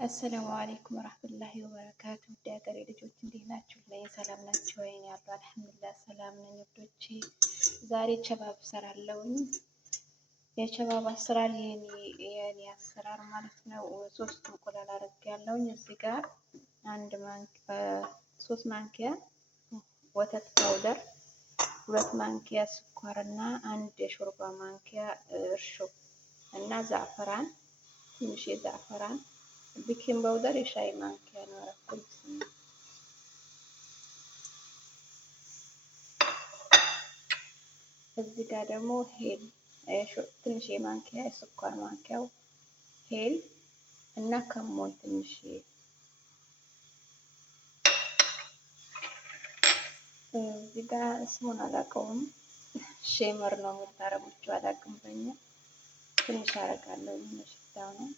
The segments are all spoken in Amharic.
አሰላሙ አለይኩም ወራህመቱላሂ ወበረካቱ። ውድ ሀገሬ ልጆች እንዴት ናችሁ? ላይ ሰላም ናችሁ ወይ? ያለው አልሐምዱሊላህ ሰላም ነኝ። ውዶቼ ዛሬ ቸባብ ሰራለሁኝ። የቸባብ አሰራር የኔ አሰራር ማለት ነው። 3 እንቁላል አድርጌያለሁኝ። እዚህ ጋር 3 ማንኪያ ወተት ፓውደር፣ 2 ማንኪያ ስኳር እና 1 የሾርባ ማንኪያ እርሾ እና ዛዕፈራን፣ ትንሽ የዛዕፈራን ቤኪንግ ፓውደር የሻይ ማንኪያ ነው ያደረኩት። እዚህ ጋር ደግሞ ሄል ትንሽ የማንኪያ የስኳር ማንኪያው ሄል እና ከሞን ትንሽ እዚህ ጋር ስሙን አላውቀውም። ሼመር ነው የምታረጉት አላውቅም። በእኛ ትንሽ አደርጋለሁ ሽታው ነው።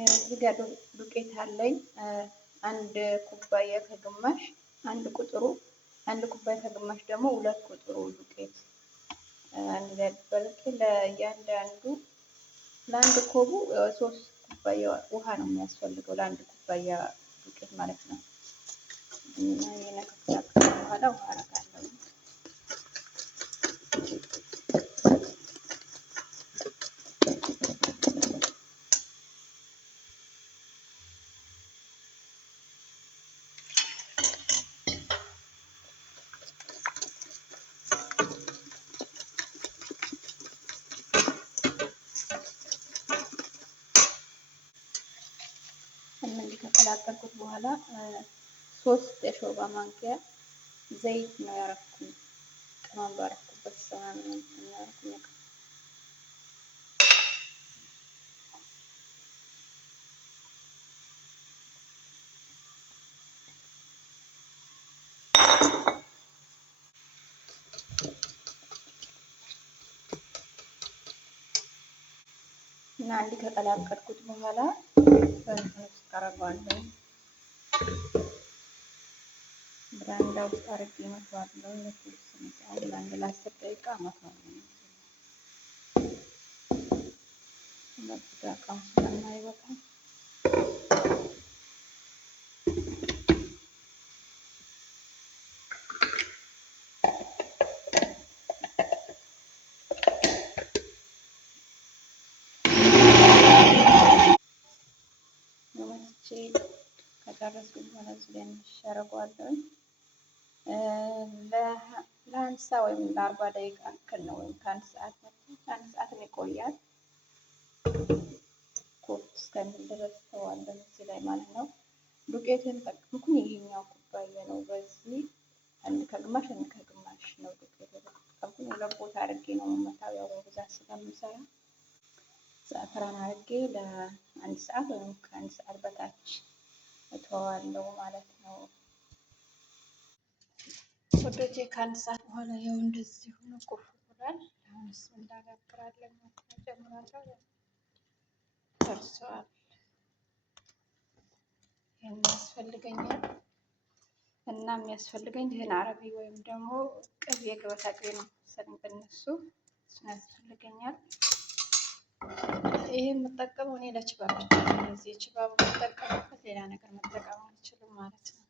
እዚህ ጋር ዱቄት አለኝ 1 ኩባያ ከግማሽ፣ 1 ቁጥሩ 1 ኩባያ ከግማሽ ደግሞ 2 ቁጥሩ ዱቄት አንድ ላይ በልኬ ለእያንዳንዱ ለአንድ ኮቡ 3 ኩባያ ውሃ ነው የሚያስፈልገው ለአንድ ኩባያ ዱቄት ማለት ነው። እና የነከከ በኋላ ውሃ አረጋለሁ። እነዚህ ከቀላቀልኩት በኋላ 3 የሾርባ ማንኪያ ዘይት ነው ያረኩት። ቅመም ባረኩበት ሰሃን ነው ያረኩት። እና እንዲህ ከቀላቀልኩት በኋላ በእንትን ውስጥ አረጋለሁ። ብራንዳ ውስጥ አርጌ መተዋለሁ። ለተወሰነ ሰዓት ለ10 ደቂቃ መተዋለሁ። ለደቂቃ ስለማይበቃ ከጨረስኩ በኋላ እዚህ ላይ እንሸረጓለን። ለ50 ወይም ለ40 ደቂቃ ያክል ነው፣ ወይም ከአንድ ሰዓት ይቆያል። ኮፍ እስከሚል ድረስ ተዋለን እዚህ ላይ ማለት ነው። ዱቄትን ተጠቀምኩኝ። ይሄኛው ኩባያ ነው። በዚህ አንድ ከግማሽ ነው ዱቄት የተጠቀምኩኝ። ሁለት ቦታ አድርጌ ነው የምመታው፣ ያው በብዛት ስለምሰራ ዛዕፈራን አድርጌ ለ1 ሰዓት ወይም ከ1 ሰዓት በታች እተዋለሁ ማለት ነው። ወዶቼ ከ1 ሰዓት በኋላ ያው እንደዚህ ሆኖ ቁፍ ብሏል። አሁንስ እንዳጋግራለን ጨምራለሁ። ደርሰዋል። ያስፈልገኛል እና የሚያስፈልገኝ ይህን አረቢ ወይም ደግሞ ቅቤ ገበታ ቅቤ ነው መሰለኝ በእነሱ እሱን ያስፈልገኛል። ይሄ የምጠቀመው እኔ ለችባብ ብቻ ነው። እዚህ ችባብ የምጠቀምበት ሌላ ነገር መጠቀም አልችልም ማለት ነው።